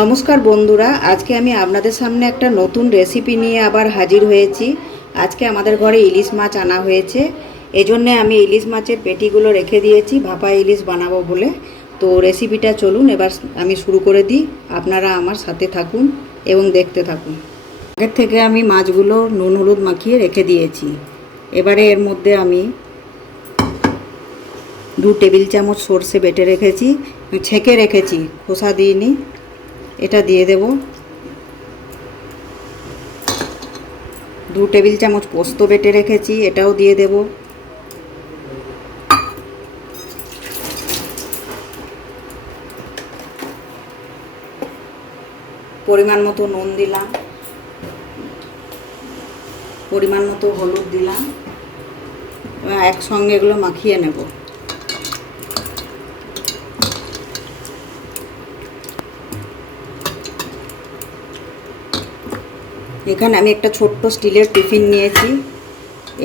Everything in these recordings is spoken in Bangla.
নমস্কার বন্ধুরা, আজকে আমি আপনাদের সামনে একটা নতুন রেসিপি নিয়ে আবার হাজির হয়েছি। আজকে আমাদের ঘরে ইলিশ মাছ আনা হয়েছে, এজন্য আমি ইলিশ মাছের পেটিগুলো রেখে দিয়েছি ভাপা ইলিশ বানাবো বলে। তো রেসিপিটা চলুন এবার আমি শুরু করে দিই, আপনারা আমার সাথে থাকুন এবং দেখতে থাকুন। আগের থেকে আমি মাছগুলো নুন হলুদ মাখিয়ে রেখে দিয়েছি। এবারে এর মধ্যে আমি 2 টেবিল চামচ সর্ষে বেটে রেখেছি, ছেঁকে রেখেছি, খোসা দিইনি, এটা দিয়ে দেব। 2 টেবিল চামচ পোস্ত বেটে রেখেছি, এটাও দিয়ে দেব। পরিমাণ মতো নুন দিলাম, পরিমাণ মতো হলুদ দিলাম, একসঙ্গে এগুলো মাখিয়ে নেব। এখানে আমি একটা ছোট্ট স্টিলের টিফিন নিয়েছি,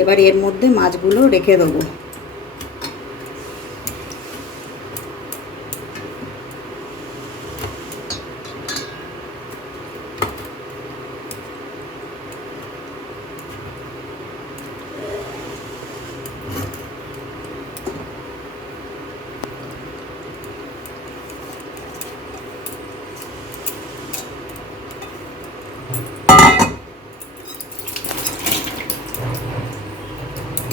এবার এর মধ্যে মাছগুলো রেখে দেবো।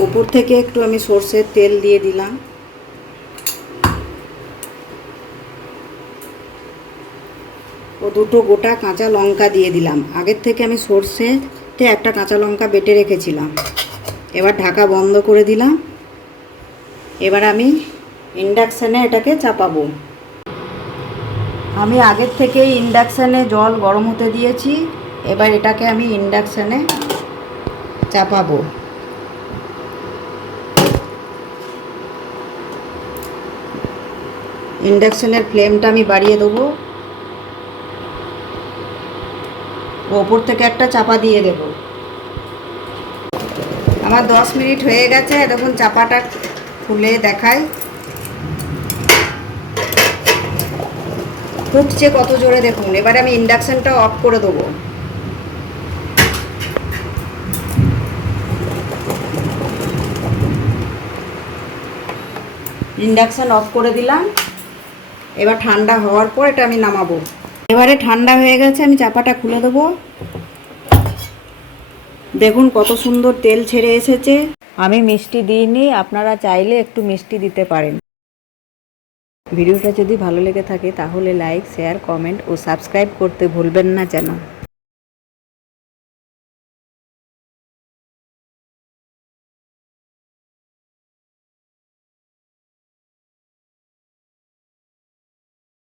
উপর থেকে একটু আমি সর্ষের তেল দিয়ে দিলাম। ও 2টো গোটা কাঁচা লঙ্কা দিয়ে দিলাম। আগের থেকে আমি সর্ষেতে একটা কাঁচা লঙ্কা বেটে রেখেছিলাম। এবার ঢাকা বন্ধ করে দিলাম। এবার আমি ইন্ডাকশানে এটাকে চাপাবো। আমি আগের থেকেই ইন্ডাকশানে জল গরম হতে দিয়েছি। এবার এটাকে আমি ইন্ডাকশানে চাপাবো। ইন্ডাকশানের ফ্লেমটা আমি বাড়িয়ে দেবো। ওপর থেকে একটা চাপা দিয়ে দেব। আমার 10 মিনিট হয়ে গেছে, দেখুন চাপাটা খুলে দেখাই, ফুটছে কত জোরে দেখুন। এবারে আমি ইন্ডাকশানটা অফ করে দেবো। ইন্ডাকশান অফ করে দিলাম। এবার ঠান্ডা হওয়ার পর এটা আমি নামাবো। এবারে ঠান্ডা হয়ে গেছে, আমি চাপাটা খুলে দেবো। দেখুন কত সুন্দর তেল ছেড়ে এসেছে। আমি মিষ্টি দিইনি, আপনারা চাইলে একটু মিষ্টি দিতে পারেন। ভিডিওটা যদি ভালো লেগে থাকে তাহলে লাইক, শেয়ার, কমেন্ট ও সাবস্ক্রাইব করতে ভুলবেন না যেন।